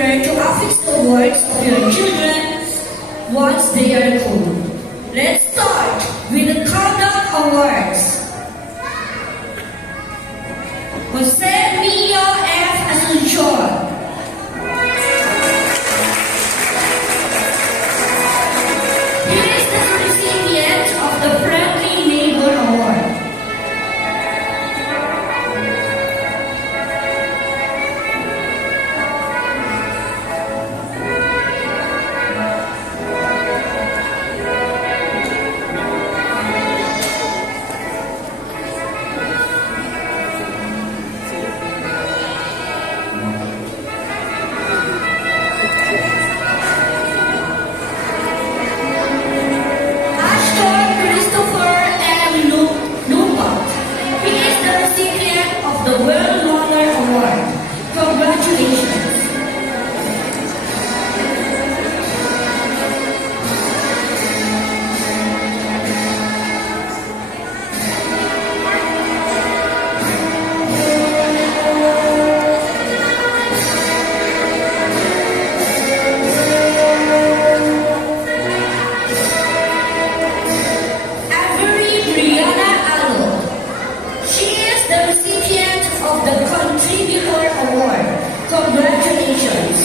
prepare to affix the words of your children once they are cool. Let's start with the Conduct Awards. Jose Mio F. Asuncion. He is the recipient of the Friendly Neighbor Award. Ashton Christopher M. Lupa. He is the recipient of the World Honor Award. Congratulations. Avery Brianna Allo. She is the recipient of the Contributor Award. Congratulations.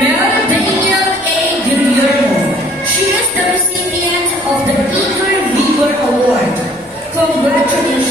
Mel Daniel A. Guillermo. She is the recipient of the Eager Beaver Award. Congratulations.